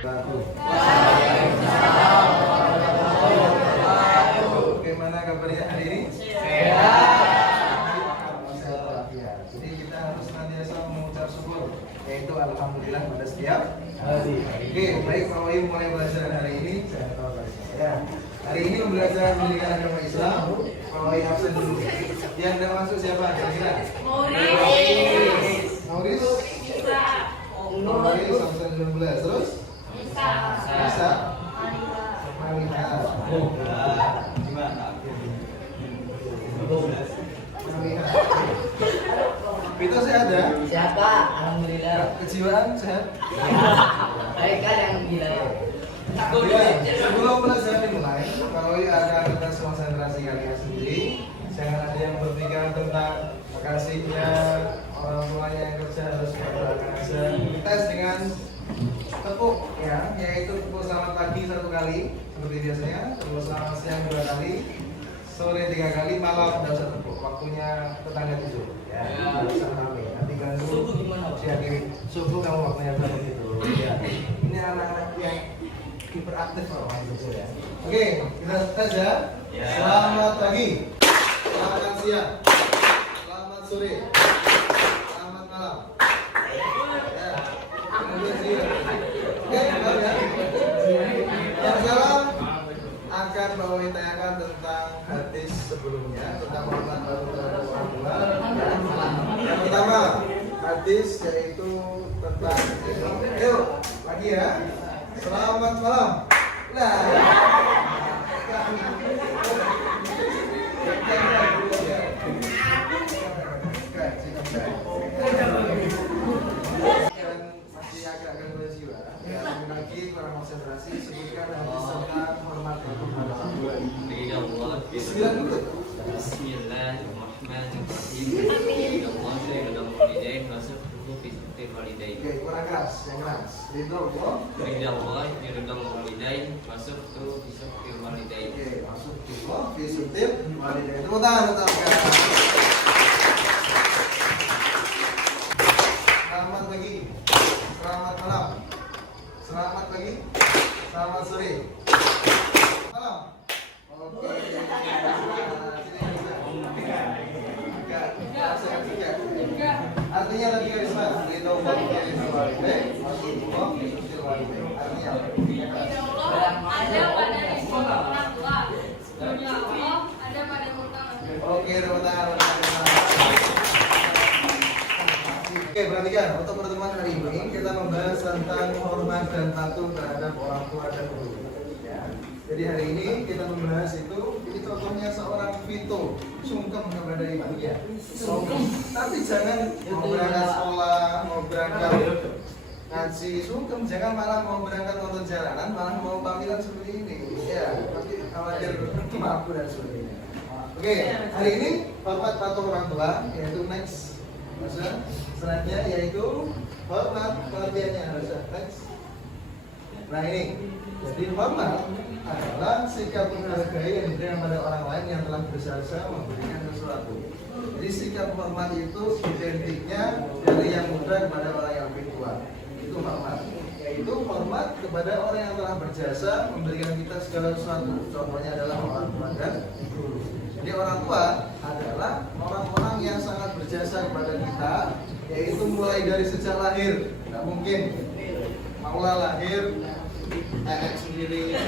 Bagaimana kabarnya hari ini? Jadi kita harus senantiasa mengucap syukur, yaitu alhamdulillah pada setiap hari. Oke, baik Pak Wahyu mulai belajar hari ini. Ya, hari ini belajar pendidikan agama Islam. Pak Wahyu absen dulu. Yang tidak masuk siapa? Kira-kira? Mauris. Mauris absen 19. Terus? Bisa. Malika. Itu sehat ya? Sehat Pak, alhamdulillah. Kejiwaan sehat? Baik kan yang gila. Sebelum pelajaran dimulai, kalau akan tentang konsentrasi kalian sendiri, jangan ada yang berpikiran tentang kasihnya orang tuanya yang kerja harus berdoakan aja. Tes dengan tepuk ya, yaitu tepuk selamat pagi 1 kali seperti biasanya, tepuk selamat siang 2 kali, sore 3 kali, malam tidak usah tepuk, waktunya tetangga tidur ya, tidak usah rame, nanti ganggu subuh kamu waktunya berapa tidur ya. Ini anak-anak yang hiperaktif kalau itu ya. Oke, kita tes ya. Selamat pagi, selamat siang, selamat sore, selamat malam. Yang salah akan bawa tanyakan tentang hadis sebelumnya tentang hormat orang tua. Yang pertama hadis yaitu tentang yuk lagi ya. Selamat malam. Nah, masih agak gangguan jiwa. Ya, lagi kurang konsentrasi. Sebutkan hadis tentang hormat kepada orang tua. Bismillah dulu. Bismillahirrahmanirrahim. Oke, kurang keras, yang keras. Ridho Masuk tuh bisa walidain. Oke, masuk ridho, fisutil, walidain. Tepuk tangan untuk kalian. Selamat pagi, selamat malam, selamat pagi, selamat sore, malam. Oke. Artinya tadi garis mana? Ridho walidain walidain, masuk ridho, fisutil walidain. Artinya apa? Ada pada respon orang tua. Demi Allah, ada pada hutang. Oke, tepuk tangan. Oke, perhatikan untuk pertemuan hari ini kita membahas tentang hormat dan patuh terhadap orang tua dan guru. Ya. Jadi hari ini kita membahas itu, ini contohnya seorang Vito sungkem kepada ibunya. Sungkem, tapi jangan mau berangkat sekolah, mau berangkat ngaji sungkem, jangan malah mau berangkat nonton jalanan, malah mau pamitan seperti ini. Ya, pasti khawatir maaf dan sebagainya. Oke, hari ini hormat patuh orang tua, yaitu next. Masa selanjutnya yaitu hormat, pengertiannya harus next. Nah ini, jadi hormat adalah sikap menghargai yang diberikan pada orang lain yang telah berjasa memberikan sesuatu. Jadi sikap hormat itu identiknya dari yang muda kepada orang yang lebih tua. Itu hormat, yaitu hormat kepada orang yang telah berjasa memberikan kita segala sesuatu. Contohnya adalah orang tua dan guru. Jadi orang tua adalah orang-orang yang sangat berjasa kepada kita, yaitu mulai dari sejak lahir. Tidak mungkin maulah lahir sendiri,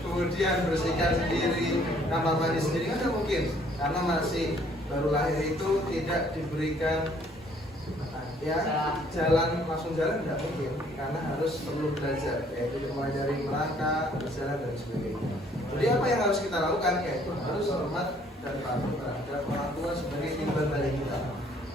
kemudian bersihkan sendiri, kamar mandi sendiri, tidak mungkin, karena masih baru lahir itu tidak diberikan ya jalan langsung jalan tidak mungkin, karena harus perlu belajar, yaitu mulai dari melangkah, berjalan dan sebagainya. Jadi apa yang harus kita lakukan, yaitu harus hormat dan patuh terhadap orang tua sebagai timbal balik kita.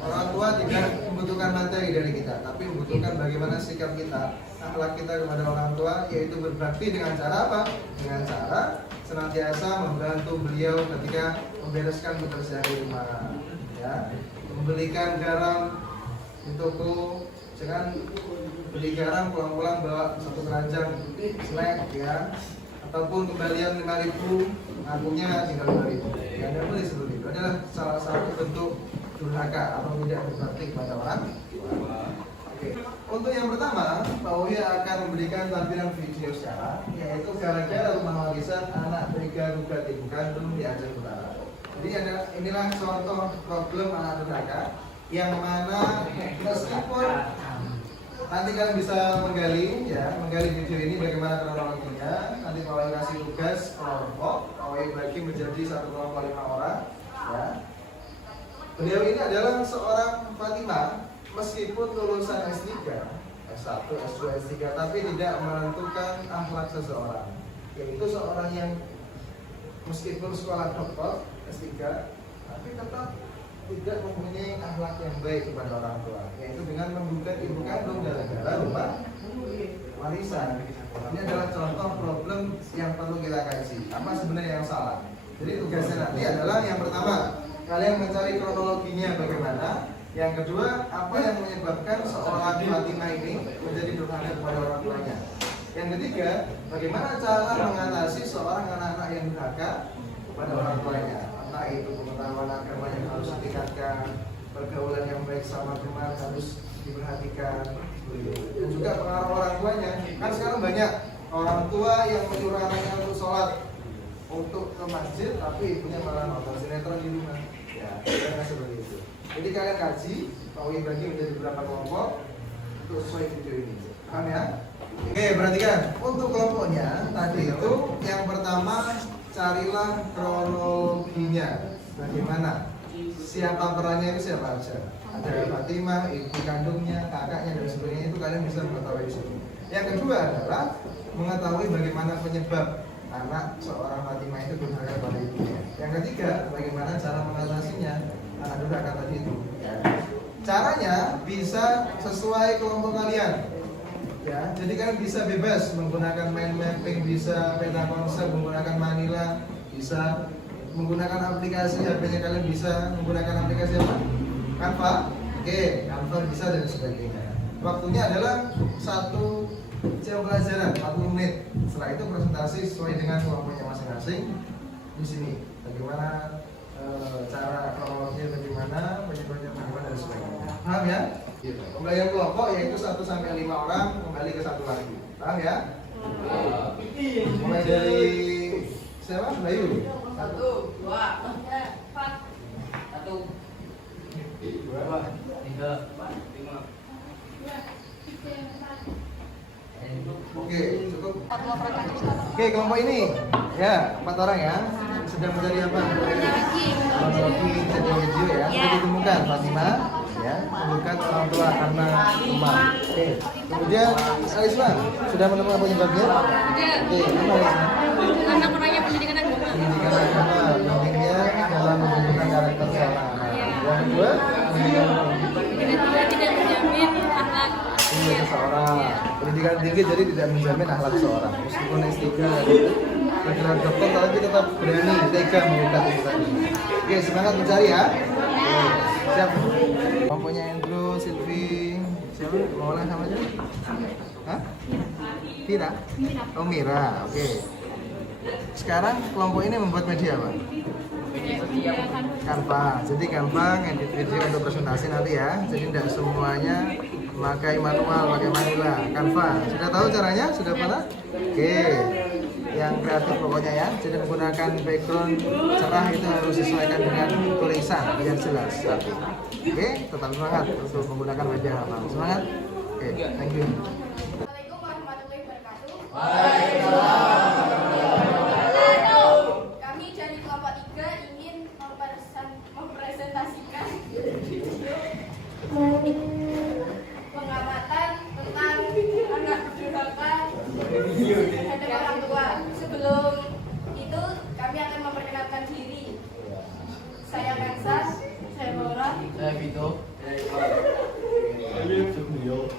Orang tua tidak membutuhkan materi dari kita, tapi membutuhkan bagaimana sikap kita, akhlak kita kepada orang tua, yaitu berbakti dengan cara apa? Dengan cara senantiasa membantu beliau ketika membereskan pekerjaan di rumah, ya, membelikan garam di toko, jangan beli garam pulang-pulang bawa satu keranjang snack, ya, ataupun kembalian 5.000, ngakunya tinggal 2.000. Ya, tidak boleh seperti itu. Adalah salah satu bentuk durhaka atau tidak berbakti kepada orang tua. Oke. Untuk yang pertama, Pak Uhi akan memberikan tampilan video sekarang, yaitu gara-gara rumah warisan anak tega gugat ibu kandung di Aceh Utara. Jadi inilah contoh problem anak durhaka yang mana meskipun nanti kalian bisa menggali video ini bagaimana kronologinya. Nanti Pak Uhi kasih tugas kelompok, Pak Uhi bagi menjadi satu kelompok 5 orang. Ya. Beliau ini adalah seorang Fatimah. Meskipun lulusan S3, S1, S2, S3, tapi tidak menentukan akhlak seseorang. Yaitu seorang yang meskipun sekolah doktor, S3, tapi tetap tidak mempunyai akhlak yang baik kepada orang tua. Yaitu dengan menggugat ibu kandung gara-gara rumah warisan. Ini adalah contoh problem yang perlu kita kaji. Apa sebenarnya yang salah? Jadi tugasnya nanti adalah yang pertama, kalian mencari kronologinya bagaimana. Yang kedua, apa yang menyebabkan seorang Fatimah ini menjadi durhaka kepada orang tuanya. Yang ketiga, bagaimana cara mengatasi seorang anak-anak yang durhaka kepada orang tuanya. Entah itu pengetahuan agama yang harus ditingkatkan, pergaulan yang baik sama teman harus diperhatikan, dan juga pengaruh orang tuanya. Kan sekarang banyak orang tua yang menyuruh anaknya untuk sholat, untuk ke masjid, tapi ibunya malah nonton sinetron di rumah. Ya, karena seperti itu. Jadi kalian kaji, Pak Uhi bagi menjadi beberapa kelompok untuk sesuai video ini. Paham ya? Oke, perhatikan. Untuk kelompoknya tadi itu yang pertama carilah kronologinya. Bagaimana? Siapa perannya itu siapa aja? Ada Fatimah, ibu kandungnya, kakaknya dan sebagainya, itu kalian bisa mengetahui di situ. Yang kedua adalah mengetahui bagaimana penyebab anak seorang Fatimah itu durhaka pada ibunya. Yang ketiga, bagaimana cara mengatasinya anak durhaka tadi itu. Ya. Caranya bisa sesuai kelompok kalian. Ya, jadi kalian bisa bebas menggunakan mind mapping, bisa peta konsep, menggunakan Manila, bisa menggunakan aplikasi HP-nya kalian bisa menggunakan aplikasi apa? Canva. Oke, Canva bisa dan sebagainya. Waktunya adalah 1 jam pelajaran 40 menit. Setelah itu presentasi sesuai dengan kelompoknya masing-masing. Di sini bagaimana cara kronologinya bagaimana, penyebabnya bagaimana dan sebagainya. Paham ya? Pembelajaran kelompok yaitu 1 sampai 5 orang kembali ke satu lagi. Paham ya? Mulai dari siapa? Bayu. 1, 2, 4. 1, 2, 3, 4, 5. Oke, cukup. Oke, kelompok ini ya 4 orang ya. Sedang mencari apa? Kronologi video ya. Sudah ditemukan Fatimah ya, menunjukkan orang tua karena rumah. Oke. Kemudian Alisma sudah menemukan penyebabnya? Oke, apa Alisma? Karena kurangnya pendidikan agama. Pendidikan agama pentingnya dalam membentukkan karakter seorang anak. Yang kedua, Kira-kira tidak menjamin akhlak. seseorang. Pendidikan tinggi jadi tidak menjamin akhlak seseorang. Meskipun S3 bergelar dokter tapi tetap berani tega mengungkap itu tadi. Oke, semangat mencari ya. Oke, siap. Kelompoknya Andrew, Silvi, siapa? Maulana sama aja? Hah? Mira? Oh Mira, oke. Sekarang kelompok ini membuat media apa? Canva. Jadi Canva ngedit video untuk presentasi nanti ya. Jadi tidak semuanya memakai manual, pakai Manila. Canva. Sudah tahu caranya? Sudah pernah? Oke. Yang kreatif pokoknya ya. Jadi menggunakan background cerah itu harus disesuaikan dengan tulisan biar jelas. Oke, tetap semangat untuk menggunakan wajah apa. Semangat. Oke, thank you. Assalamualaikum warahmatullahi wabarakatuh. Kami dari kelompok 3 ingin mempresentasikan pengamatan tentang anak durhaka terhadap orang tua. Sebelum itu kami akan memperkenalkan diri. Saya Kansa, saya Laura. Saya Vito.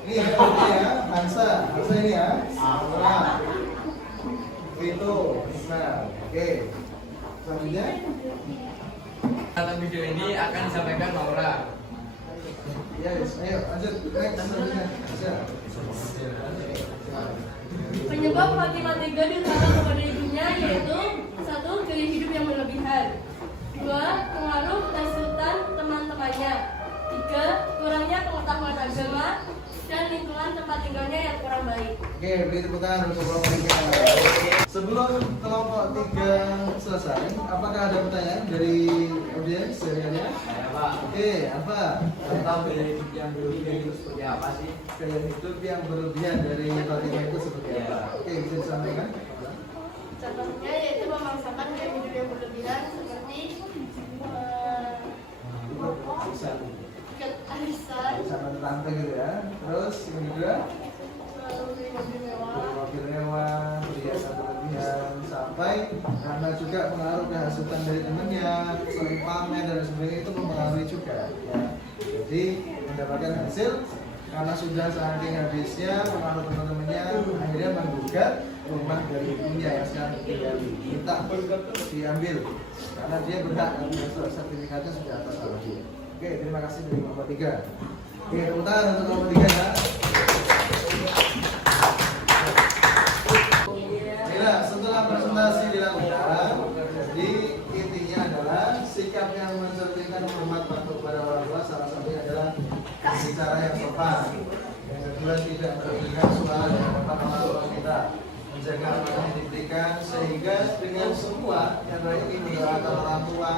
Ini ya, Hansa ini ya. Laura. Vito, Ismail. Oke. Selanjutnya. Dalam video ini akan disampaikan Laura. Ya, ayo lanjut. Next selanjutnya. Bisa. Penyebab Fatimah tega durhaka kepada ibunya yaitu 1. Gaya hidup yang berlebihan, 2. Pengaruh hasutan teman-temannya, 3. kurangnya pengetahuan agama, dan lingkungan tempat tinggalnya yang kurang baik. Oke, beri tepuk tangan untuk kelompok 3. Sebelum kelompok 3 selesai, apakah ada pertanyaan dari audiens serialnya? Ya, Pak. Oke, apa? Tahu gaya hidup yang berlebihan itu seperti apa sih? Gaya hidup yang berlebihan dari Fatimah itu seperti apa? Oke, bisa disampaikan? Contohnya yaitu memaksakan gaya hidup yang berlebihan seperti arisan, Sama tante gitu ya. Terus yang kedua, selalu beli mobil mewah, mobil mewah, perhiasan berlebihan, sampai karena juga pengaruh kehasutan dari temennya, sering pamer dan sebagainya itu mempengaruhi juga. Ya. Jadi mendapatkan hasil karena sudah saking habisnya pengaruh teman-temannya, akhirnya menggugat rumah dari ibunya yang sekarang ditinggali, minta diambil karena dia berhak dan sertifikatnya sudah atas nama dia. Oke, terima kasih dari kelompok 3. Oke, tepuk tangan untuk kelompok 3 ya. Nah, setelah presentasi dilakukan, jadi intinya adalah sikap yang mencerminkan hormat patuh kepada orang tua, salah satunya adalah bicara yang sopan. Yang kedua, tidak berlebihan suara di hadapan orang tua kita, menjaga amanah yang diberikan, sehingga dengan semua yang baik ini mendoakan orang tua,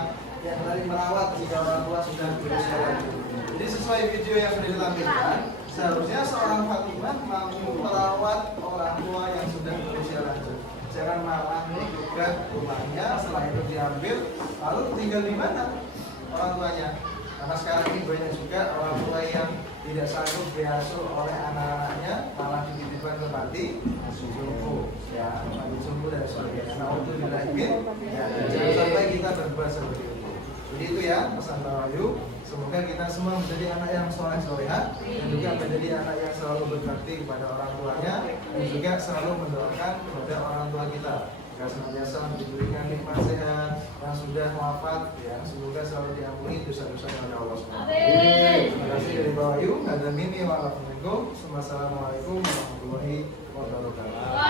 yang tadi merawat jika orang tua sudah berusia lanjut. Jadi sesuai video yang sudah ditampilkan, seharusnya seorang Fatimah mampu merawat orang tua yang sudah berusia lanjut. Jangan malah menggugat rumahnya, setelah itu diambil, lalu tinggal di mana orang tuanya? Karena sekarang ini banyak juga orang tua yang tidak sanggup diasuh oleh anak-anaknya, malah dititipkan ke panti jompo, ya, panti jompo dan sebagainya. Nah, untuk tidak ingin, ya, jangan sampai kita berbuat seperti itu. Jadi itu ya pesan Pak Wahyu. Semoga kita semua menjadi anak yang soleh-soleha dan juga menjadi anak yang selalu berbakti kepada orang tuanya dan juga selalu mendoakan kepada orang tua kita. Jika senantiasa diberikan nikmat sehat yang sudah wafat, ya semoga selalu diampuni dosa-dosanya oleh Allah SWT. Terima kasih dari Pak Wahyu. Ada mini wa Assalamualaikum warahmatullahi wabarakatuh.